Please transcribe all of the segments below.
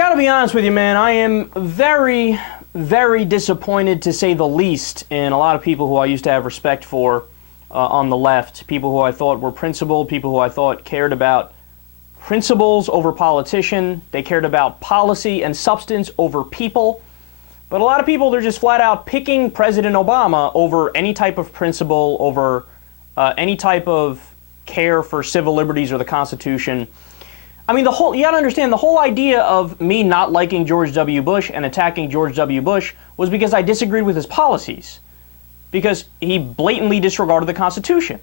Gotta be honest with you, man. I am very, very disappointed, to say the least, in a lot of people who I used to have respect for on the left. People who I thought were principled, people who I thought cared about principles over politician. They cared about policy and substance over people. But a lot of people, they're just flat out picking President Obama over any type of principle, over any type of care for civil liberties or the Constitution. I mean, you gotta understand, the whole idea of me not liking George W. Bush and attacking George W. Bush was because I disagreed with his policies, because he blatantly disregarded the Constitution.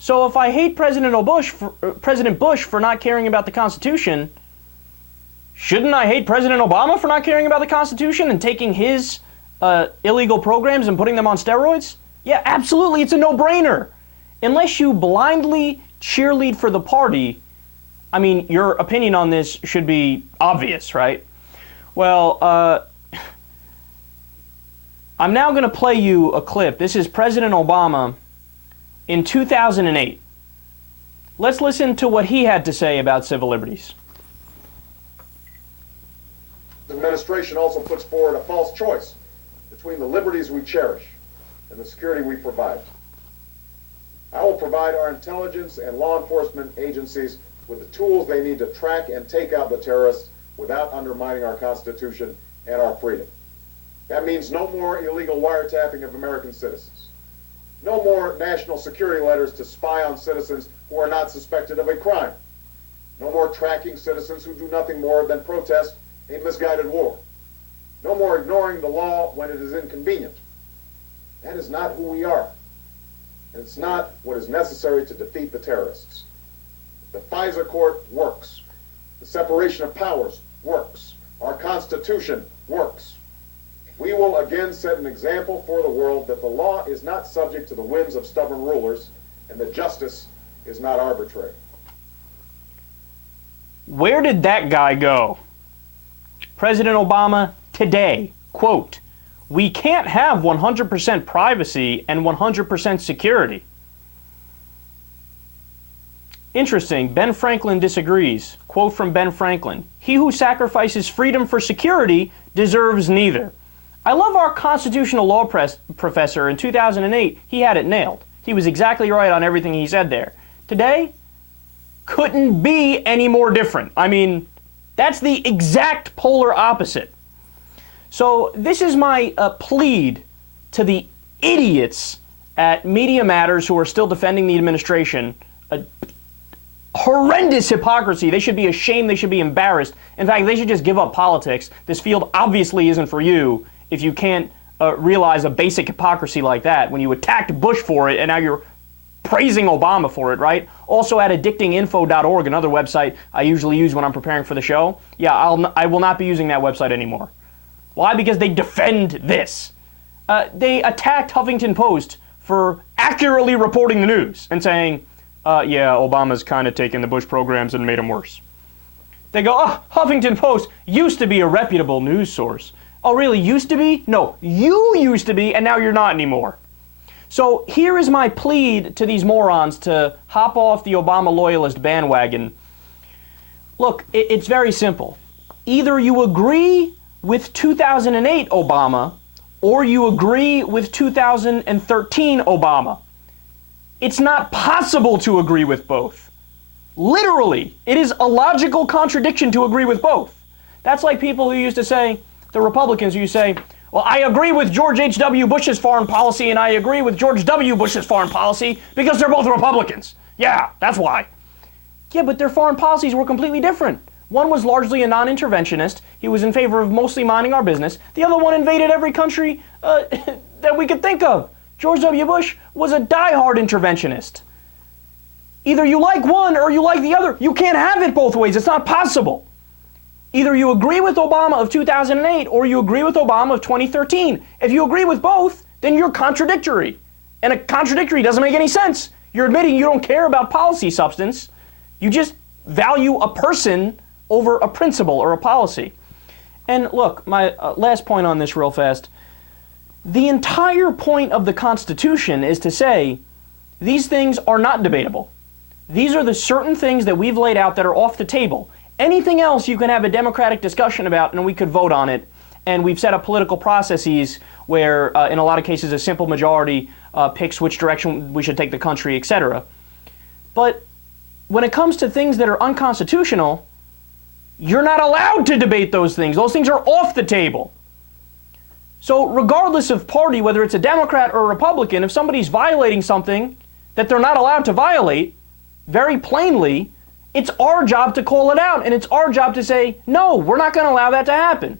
So if I hate President Bush for not caring about the Constitution, shouldn't I hate President Obama for not caring about the Constitution and taking his illegal programs and putting them on steroids? Yeah, absolutely, it's a no-brainer. Unless you blindly cheerlead for the party, I mean, your opinion on this should be obvious, right? Well, I'm now going to play you a clip. This is President Obama in 2008. Let's listen to what he had to say about civil liberties. The administration also puts forward a false choice between the liberties we cherish and the security we provide. I will provide our intelligence and law enforcement agencies with the tools they need to track and take out the terrorists without undermining our Constitution and our freedom. That means no more illegal wiretapping of American citizens. No more national security letters to spy on citizens who are not suspected of a crime. No more tracking citizens who do nothing more than protest a misguided war. No more ignoring the law when it is inconvenient. That is not who we are. And it's not what is necessary to defeat the terrorists. The FISA court works. The separation of powers works. Our Constitution works. We will again set an example for the world that the law is not subject to the whims of stubborn rulers and that justice is not arbitrary. Where did that guy go? President Obama today, quote, "We can't have 100% privacy and 100% security." Interesting. Ben Franklin disagrees. Quote from Ben Franklin: "He who sacrifices freedom for security deserves neither." I love our constitutional law professor in 2008. He had it nailed. He was exactly right on everything he said there. Today, couldn't be any more different. I mean, that's the exact polar opposite. So this is my plead to the idiots at Media Matters who are still defending the administration. Horrendous hypocrisy. They should be ashamed. They should be embarrassed. In fact, they should just give up politics. This field obviously isn't for you if you can't realize a basic hypocrisy like that when you attacked Bush for it and now you're praising Obama for it, right? Also at addictinginfo.org, another website I usually use when I'm preparing for the show. Yeah, I will not be using that website anymore. Why? Because they defend this. They attacked Huffington Post for accurately reporting the news and saying, yeah, Obama's kind of taken the Bush programs and made them worse. They go, oh, Huffington Post used to be a reputable news source. Oh, really? Used to be? No, you used to be, and now you're not anymore. So here is my plead to these morons to hop off the Obama loyalist bandwagon. Look, it's very simple. Either you agree with 2008 Obama, or you agree with 2013 Obama. It's not possible to agree with both. Literally, it is a logical contradiction to agree with both. That's like people who used to say, the Republicans who say, well, I agree with George H.W. Bush's foreign policy and I agree with George W. Bush's foreign policy because they're both Republicans. Yeah, that's why. Yeah, but their foreign policies were completely different. One was largely a non-interventionist. He was in favor of mostly minding our business. The other one invaded every country that we could think of. George W. Bush was a die-hard interventionist. Either you like one or you like the other. You can't have it both ways. It's not possible. Either you agree with Obama of 2008 or you agree with Obama of 2013. If you agree with both, then you're contradictory. And a contradictory doesn't make any sense. You're admitting you don't care about policy substance. You just value a person over a principle or a policy. And look, my last point on this real fast. The entire point of the Constitution is to say these things are not debatable. These are the certain things that we've laid out that are off the table. Anything else you can have a democratic discussion about and we could vote on it. And we've set up political processes where, in a lot of cases, a simple majority picks which direction we should take the country, etc. But when it comes to things that are unconstitutional, you're not allowed to debate those things. Those things are off the table. So regardless of party, whether it's a Democrat or a Republican, if somebody's violating something that they're not allowed to violate, very plainly, it's our job to call it out, and it's our job to say, no, we're not going to allow that to happen.